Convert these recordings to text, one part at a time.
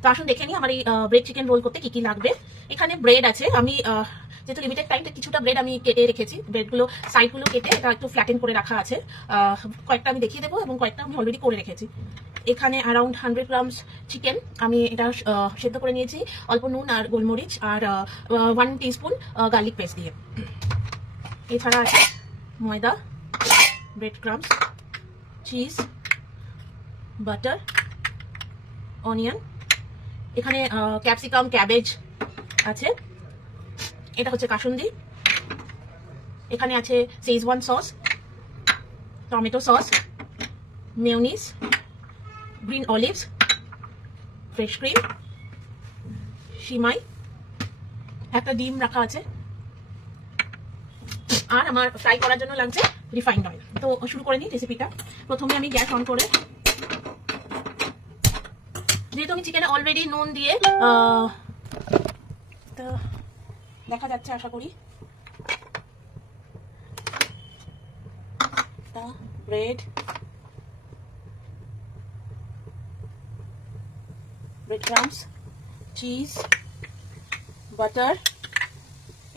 তো আসুন দেখে নিই আমার এই ব্রেড চিকেন রোল করতে কি কি লাগবে। এখানে ব্রেড আছে, আমি যেহেতু লিমিটেড টাইমটা কিছুটা ব্রেড আমি কেটে রেখেছি, ব্রেডগুলো সাইডগুলো কেটে এটা একটু ফ্ল্যাটেন করে রাখা আছে। কয়েকটা আমি দেখিয়ে দেবো এবং কয়েকটা আমি অলরেডি করে রেখেছি। এখানে অ্যারাউন্ড 100 গ্রামস চিকেন আমি এটা সেদ্ধ করে নিয়েছি অল্প নুন আর গোলমরিচ আর 1 টিস্পুন গার্লিক পেস্ট দিয়ে। এছাড়া আছে ময়দা, bread crumbs, cheese, butter, onion, এখানে ক্যাপসিকাম, ক্যাবেজ আছে, এটা হচ্ছে কাসুন্দি, এখানে আছে Schezwan sauce, tomato sauce, mayonnaise, green olives, fresh cream, সিমাই, একটা ডিম রাখা আছে, আর আমার ফ্রাই করার জন্য লাগছে রিফাইন্ড অয়েল। তো শুরু করে নিই রেসিপিটা। প্রথমে আমি গ্যাস অন করে, যেহেতু আমি চিকেনে অলরেডি নুন দিয়ে তো দেখা যাচ্ছে আশা করি, ব্রেড ক্রাম্স, চিজ, বাটার,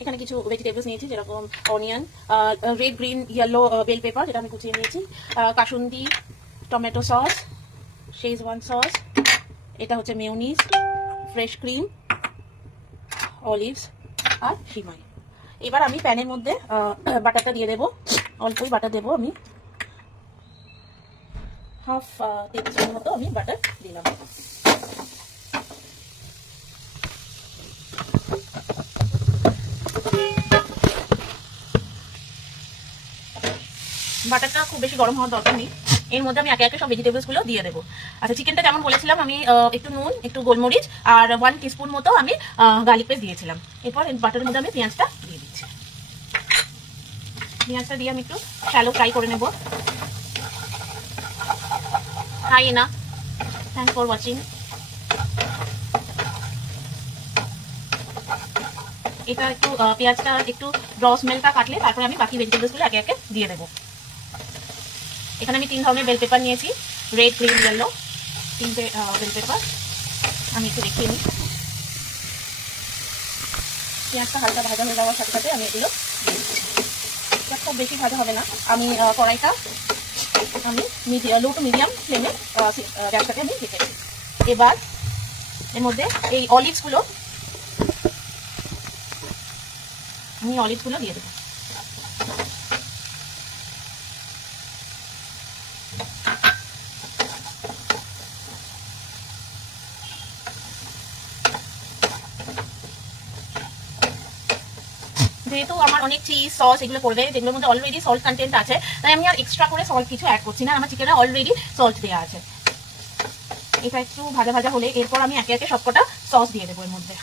এখানে কিছু ভেজিটেবলস নিয়েছি যেরকম onion, red, green, yellow bell pepper যেটা আমি কুচিয়ে নিয়েছি, kasundi, tomato sauce, schezwan sauce, এটা হচ্ছে মেয়োনিজ, ফ্রেশ ক্রিম, অলিভস আর সিমাই। এবার আমি প্যানের মধ্যে বাটারটা দিয়ে দেবো, অল্পই বাটার দেবো, আমি হাফ টেবিল স্পুন মতো আমি বাটার দিলাম। বাটারটা খুব বেশি গরম হওয়ার দরকার নেই, এর মধ্যে আমি একে একে সব ভেজিটেবলস গুলো দিয়ে দেবো। আচ্ছা, চিকেনটা যেমন বলেছিলাম আমি একটু নুন, একটু গোলমরিচ আর 1 টিস্পুন মতো আমি গার্লিক পেস্ট দিয়েছিলাম। এরপর বাটারের মধ্যে আমি পেঁয়াজটা দিয়ে দিচ্ছি। পেঁয়াজটা দিয়ে আমি একটু শ্যালো ফ্রাই করে নেব। হাই না, থ্যাংকস ফর ওয়াচিং। এটা একটু পেঁয়াজটা একটু র স্মেলটা কাটলে তারপরে আমি বাকি ভেজিটেবলসগুলো একে একে দিয়ে দেবো। এখানে আমি 3 ধরনের বেল পেপার নিয়েছি, রেড, গ্রিন, ইয়েলো, 3টে বেল পেপার। আমি একটু দেখিয়ে নিই। পেঁয়াজটা হালকা ভাজা হয়ে যাওয়ার সাথে সাথে আমি এগুলো খুব বেশি ভাজা হবে না। আমি কড়াইটা আমি লো টু মিডিয়াম ফ্লেমে গ্যাসটাকে আমি রেখেছি। এবার এর মধ্যে এই অলিভসগুলো দিয়ে দেবো। যেহেতু আমার অনেক চিজ সস এগুলো পড়বে, যেগুলোর মধ্যে অলরেডি সল্ট কন্টেন্ট আছে, তাই আমি আর এক্সট্রা করে সল্ট কিছু অ্যাড করছি না, আমার চিকেনে অলরেডি সল্ট দেওয়া আছে। এটা একটু ভাজা ভাজা হলে এরপর আমি একে একে সবকটা সস দিয়ে দেবো এর মধ্যে।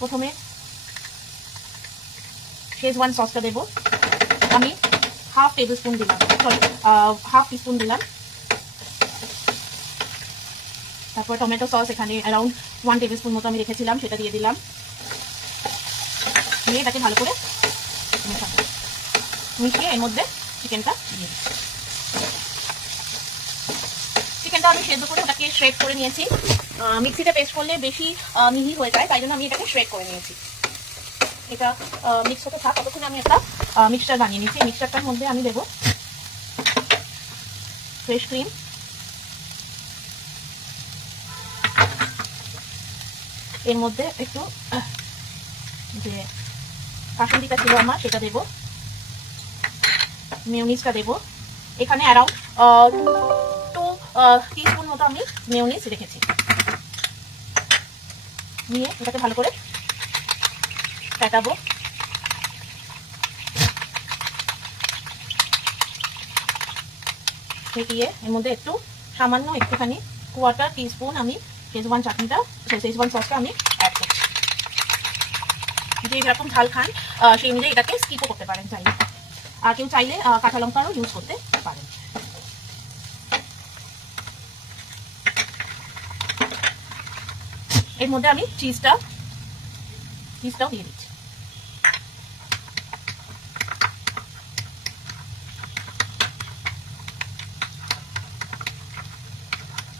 প্রথমে শেজওয়ান সসটা দেবো, আমি হাফ টেবিল স্পুন দিলাম, সরি হাফ টিস্পুন দিলাম। তারপর টমেটো সস এখানে অ্যারাউন্ড 1 টেবিল স্পুন মতো আমি রেখেছিলাম, সেটা দিয়ে দিলাম। দিয়ে এটাকে ভালো করে মিশিয়ে এর মধ্যে চিকেনটা দিয়ে দিচ্ছি। চিকেনটা আমি সেদ্ধ করে ওটাকে শ্রেড করে নিয়েছি। মিক্সিতে পেস্ট করলে বেশি মিহি হয়ে যায়, তাই জন্য আমি এটাকে শ্রেড করে নিয়েছি। এটা মিক্স হতে থাক, ততক্ষণ আমি একটা মিক্সচার বানিয়ে নিচ্ছি। এই মিক্সচারটার মধ্যে আমি দেবো ফ্রেশ ক্রিম, এর মধ্যে একটু যে কাসুন্দিটা ছিল আমার সেটা দেবো, মেয়োনিজটা দেবো। এখানে অ্যারাউন্ড 2 টিস্পুন মতো আমি মেয়োনিজ রেখেছি। নিয়ে এটাকে ভালো করে ফেটাবো। ফেটিয়ে এর মধ্যে একটু সামান্য একটুখানি 1/4 টিস্পুন আমি শেজওয়ান সসটা আমি অ্যাড করছি। যে যেরকম ঝাল খান সেই অনুযায়ী এটাকে স্কিপও করতে পারেন চাইলে, আর কেউ চাইলে কাঁচা লঙ্কারও ইউজ করতে পারেন। এর মধ্যে আমি চিজটাও দিয়ে দিচ্ছি।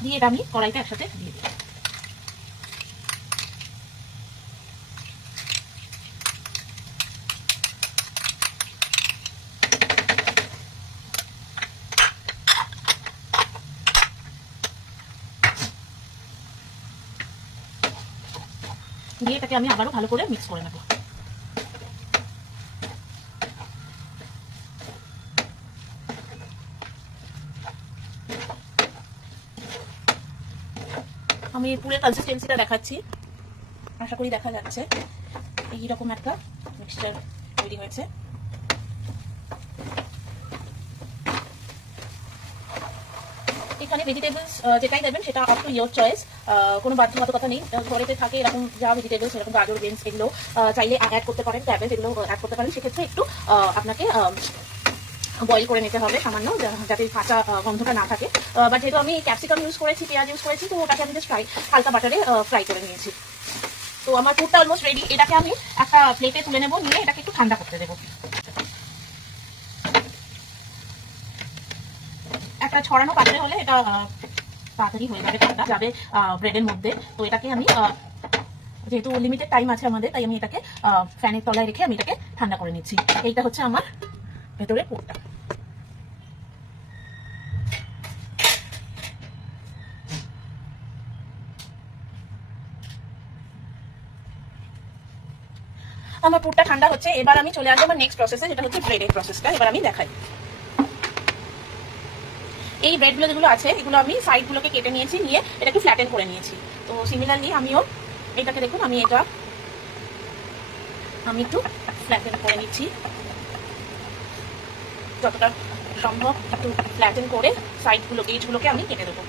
দিয়ে এটা আমি কড়াইতে একসাথে দিয়ে দিই। দিয়ে এটাকে আমি আবারও ভালো করে মিক্স করে নেব। আমি পুরের কনসিস্টেন্সিটা দেখাচ্ছি, আশা করি দেখা যাচ্ছে। এইরকম একটা মিক্সচার তৈরি হয়েছে। এখানে ভেজিটেবলস যেটাই দেবেন সেটা আপ টু ইয়োর চয়েস, কোনো বাধ্যবাধকতা নেই। ঘরেতে থাকে এরকম যা ভেজিটেবলস, এরকম গাজর, বিনস, এগুলো চাইলে অ্যাড করতে পারেন, ক্যাবেজ এগুলো অ্যাড করতে পারেন। সেক্ষেত্রে একটু আপনাকে বয়েল করে নিতে হবে সামান্য, যাতে কাঁচা গন্ধটা না থাকে। বাট যেহেতু আমি ক্যাপসিকাম ইউজ করেছি, পেঁয়াজ ইউজ করেছি, তো ওটাকে আমি জাস্ট হালকা বাটারে ফ্রাই করে নিয়েছি। তো আমার পুরটা অলমোস্ট রেডি। এটাকে আমি একটা প্লেটে তুলে নেবো, নিয়ে এটাকে একটু ঠান্ডা করতে দেবো। একটা ছড়ানো পাত্রে হলে এটা তাড়াতাড়ি হয়ে যাবে, ঠান্ডা যাবে ব্রেডের মধ্যে। তো এটাকে আমি যেহেতু লিমিটেড টাইম আছে আমাদের, তাই আমি এটাকে ফ্যানের তলায় রেখে আমি এটাকে ঠান্ডা করে নিচ্ছি। এইটা হচ্ছে আমার ভেতরে পুরটা। আমার পুরটা ঠান্ডা হচ্ছে। এবার আমি চলে আসবো আমার নেক্সট প্রসেসে, যেটা হচ্ছে ব্রেডের প্রসেসটা। এবার আমি দেখাই। এই ব্রেডগুলো যেগুলো আছে, এগুলো আমি সাইডগুলোকে কেটে নিয়েছি, নিয়ে এটা একটু ফ্ল্যাটেন করে নিয়েছি। তো সিমিলারলি আমিও এটাকে দেখুন, আমি একটু ফ্ল্যাটেন করে নিচ্ছি। যতটা সম্ভব একটু ফ্ল্যাটেন করে এজগুলোকে আমি কেটে দেবো।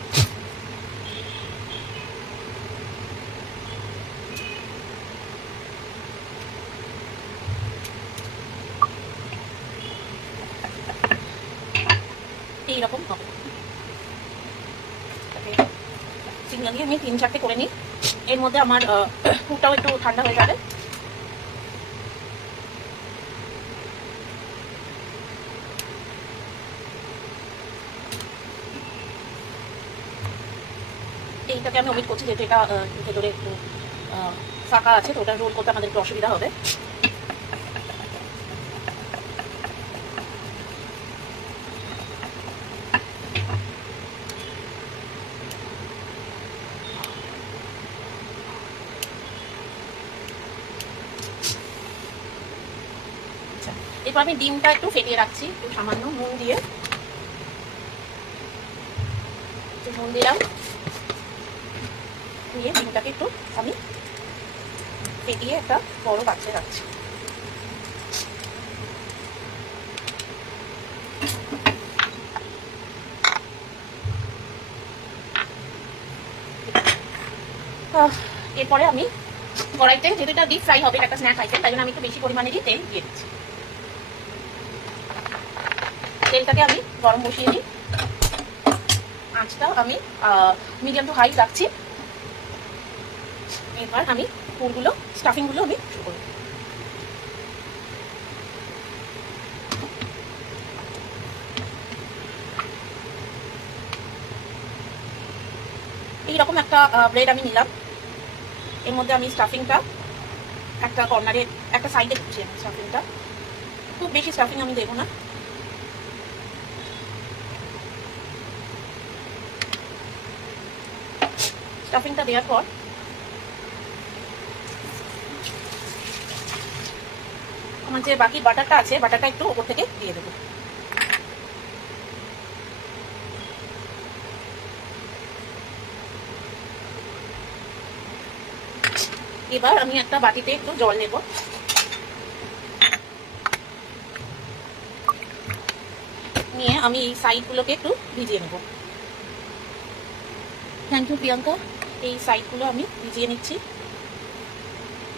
এইরকম হবে। সিগনালি আমি 3-4টে করে নিই। এর মধ্যে আমার পুরটাও একটু ঠান্ডা হয়ে যাবে। এইটাকে আমি ওমিট করছি, যেহেতু এটা ভেতরে একটু ফাঁকা আছে, তো ওটা রোল করতে আমাদের একটু অসুবিধা হবে। এরপর আমি ডিমটা একটু ফেটিয়ে রাখছি, একটু সামান্য নুন দিয়ে। নুন দিলাম, দিয়ে ডিমটাকে একটু আমি ফেটিয়ে একটা বড় পাত্রে রাখছি। এরপরে আমি কড়াইতে, যেহেতু এটা ডিপ ফ্রাই হবে, একটা স্ন্যাক আইটেম, তাই জন্য আমি একটু বেশি পরিমাণেরই তেল দিয়ে দিচ্ছি। তেলটাকে আমি গরম বসিয়ে দিই, আঁচটা আমি মিডিয়াম টু হাই রাখছি। এবার আমি পুরগুলো, স্টাফিংগুলো আমি শুরু করব। এইরকম একটা ব্রেড আমি নিলাম। এর মধ্যে আমি স্টাফিংটা একটা কর্নারে, একটা সাইডে দিচ্ছি। আমি স্টাফিংটা খুব বেশি স্টাফিং আমি দেবো না। স্টাফিংটা দেওয়ার পর আমার যে বাকি বাটারটা আছে, বাটারটা একটু ওপর থেকে দিয়ে দেবো। এবার আমি একটা বাটিতে একটু জল নেব, নিয়ে আমি এই সাইডগুলোকে একটু ভিজিয়ে নেব। Thank you Priyanka. এই সাইডগুলো আমি ভিজিয়ে নিচ্ছি,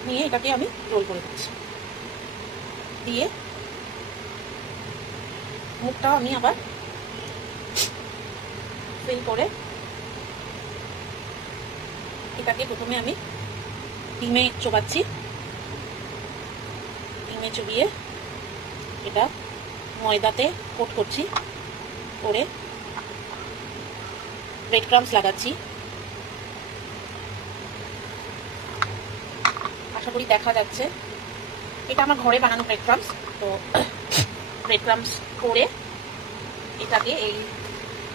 নিয়ে এটাকে আমি রোল করে দিচ্ছি। দিয়ে মুখটাও আমি আবার ফিল করে এটাকে প্রথমে আমি ডিমে চোবাচ্ছি। ডিমে চুবিয়ে এটা ময়দাতে কোট করছি, করে ব্রেড ক্রাম্বস লাগাচ্ছি। আশা করি দেখা যাচ্ছে। এটা আমার ঘরে বানানো ব্রেড ক্রাম্বস। তো ব্রেড ক্রাম্বস করে এটাকে এই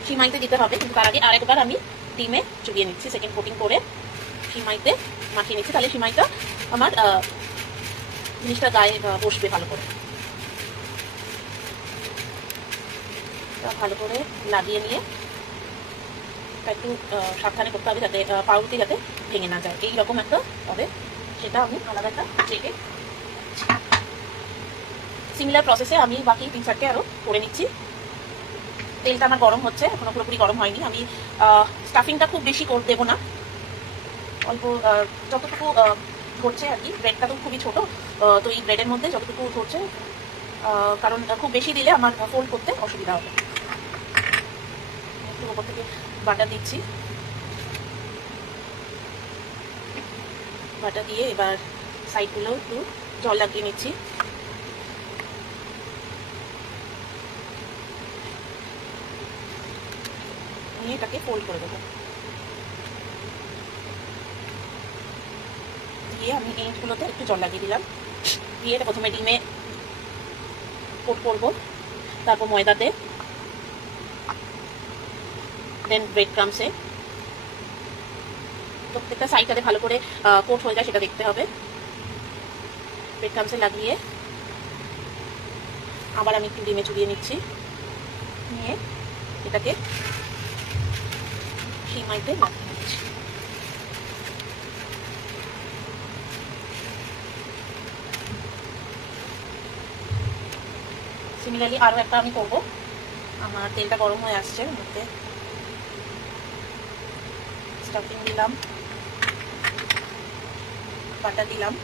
সিমাইতে দিতে হবে, কিন্তু তার আগে আরেকবার আমি ডিমে চুবিয়ে নিচ্ছি। সেকেন্ড কোটিং করে সিমাইতে মাখিয়ে নিচ্ছি, তাহলে সিমাইটা আমার জিনিসটা গায়ে বসবে ভালো করে। ভালো করে লাগিয়ে নিয়ে একটু সাবধানে করতে হবে যাতে পাউরুটি যাতে ভেঙে না যায়। এইরকম একটা হবে, সেটা আমি আলাদা একটা প্লেটে সিমিলার প্রসেসে আমি বাকি 3-4টে আরও করে নিচ্ছি। তেলটা আমার গরম হচ্ছে, এখনো পুরোপুরি গরম হয়নি। আমি স্টাফিংটা খুব বেশি করে দেবো না, অল্প যতটুকু ধরছে আর কি। ব্রেডটা তো খুবই ছোটো, তো এই ব্রেডের মধ্যে যতটুকু ধরছে, কারণ খুব বেশি দিলে আমার ফোল্ড করতে অসুবিধা হবে। একটু ওপর থেকে বাটার দিচ্ছি। বাটার দিয়ে এবার সাইডগুলো একটু জল লাগিয়ে নিচ্ছি। নিয়ে এটাকে ফোল্ড করে দেবো। দিয়ে আমি এন্ডগুলোতে একটু জল লাগিয়ে দিলাম। দিয়ে এটা প্রথমে ডিমে কোট করবো, তারপর ময়দাতে, দেন ব্রেড ক্রাম্বসে। প্রত্যেকটা সাইডটাতে ভালো করে কোট হয়ে যায় সেটা দেখতে হবে। ব্রেড ক্রাম্বসে লাগিয়ে আবার আমি একটু ডিমে চুবিয়ে নিচ্ছি। নিয়ে এটাকে সিমাইতে লাগিয়ে নিচ্ছি। সিমিলারলি আরও একটা আমি করবো। আমার তেলটা গরম হয়ে আসছে, মধ্যে স্টাফিং দিলাম, বাটার দিলাম,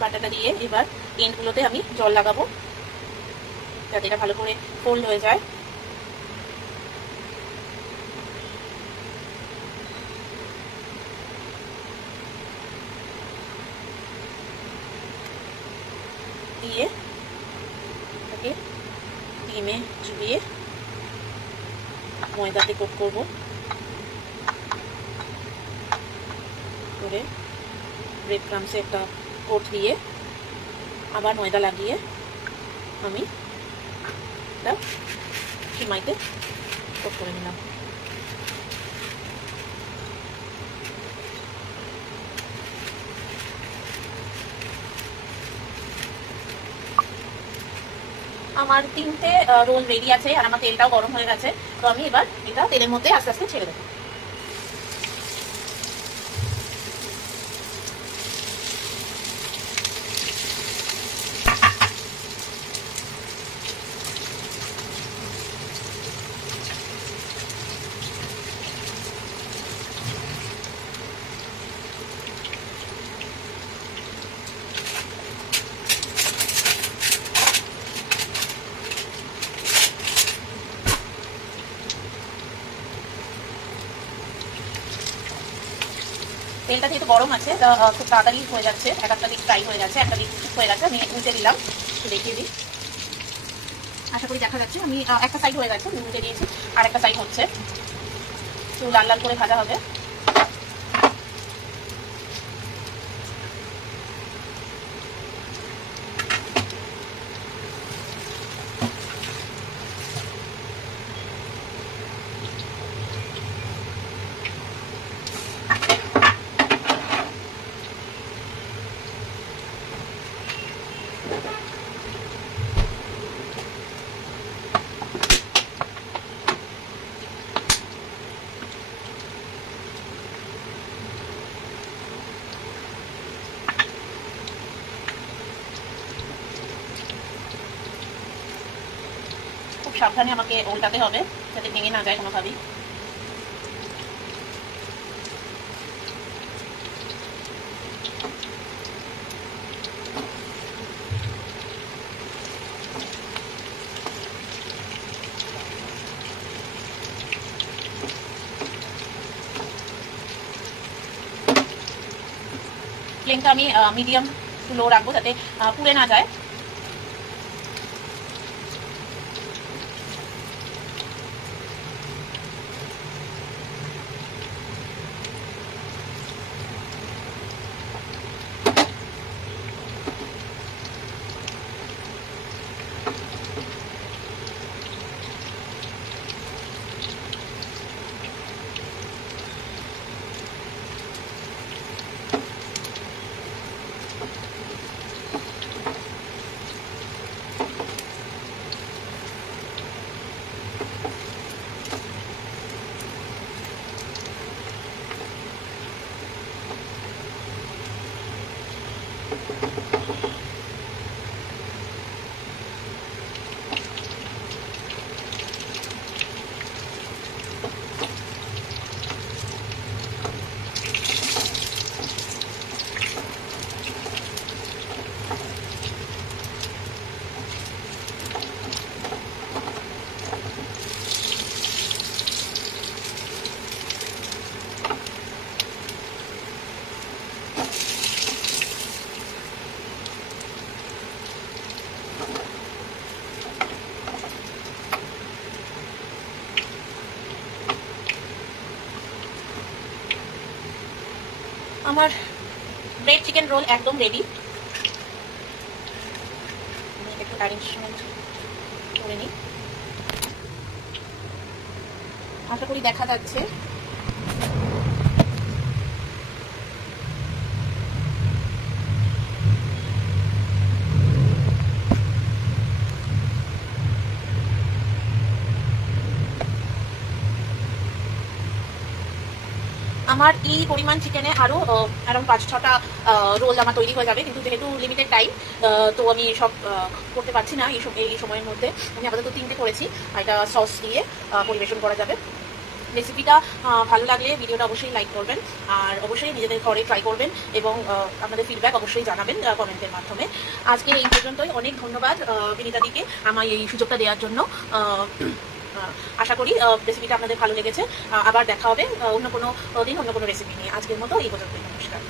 বাটারটা দিয়ে এবার এন্ডগুলোতে আমি জল লাগাবো যাতে এটা ভালো করে ফোল্ড হয়ে যায়। দিয়ে এটাকে ডিমে চুবিয়ে ময়দাতে কোট করবো করে ব্রেড ক্রাম্বসে একটা কোট দিয়ে আবার ময়দা লাগিয়ে আমি এটা সিমাইতে কোট করে নিলাম। আমার 3টে রোল রেডি আছে আর আমার তেলটাও গরম হয়ে গেছে। তো আমি এবার এটা তেলের মধ্যে আস্তে আস্তে ছেড়ে দেবো। তেলটা যেহেতু গরম আছে খুব তাড়াতাড়ি হয়ে যাচ্ছে। একটা দিক ফ্রাই হয়ে গেছে, একটা দিক হয়ে গেছে। আমি উল্টে দিলাম, একটু দেখিয়ে দিই। আশা করি দেখা যাচ্ছে। আমি একটা সাইড হয়ে গেছে, উল্টে দিয়েছি, আর একটা সাইড হচ্ছে। একটু লাল লাল করে ভাজা হবে। খুব সাবধানে আমাকে উল্টাতে হবে যাতে ভেঙে না যায় কোনোভাবেই। ফ্লেমটা আমি মিডিয়াম টু লো রাখবো যাতে পুড়ে না যায়। আমার ব্রেড চিকেন রোল একদম রেডি। একটু অ্যারেঞ্জমেন্ট করে নিই, আশা করি দেখা যাচ্ছে। আমার এই পরিমাণ চিকেনে আরো অ্যারাউন্ড 5-6টা রোল আমার তৈরি হয়ে যাবে, কিন্তু যেহেতু লিমিটেড টাইম তো আমি সব করতে পারছি না এই সময়ের মধ্যে। আমি আপাতত 3টে করেছি, এটা সস দিয়ে পরিবেশন করা যাবে। রেসিপিটা ভালো লাগলে ভিডিওটা অবশ্যই লাইক করবেন, আর অবশ্যই নিজেদের ঘরে ট্রাই করবেন এবং আপনাদের ফিডব্যাক অবশ্যই জানাবেন কমেন্টের মাধ্যমে। আজকে এই পর্যন্তই, অনেক ধন্যবাদ বিনীতাদিকে আমায় এই সুযোগটা দেওয়ার জন্য। আশা করি রেসিপিটা আপনাদের ভালো লেগেছে। আবার দেখা হবে অন্য কোনো দিন অন্য কোনো রেসিপি নিয়ে। আজকের মতো এই পর্যন্তই, নমস্কার।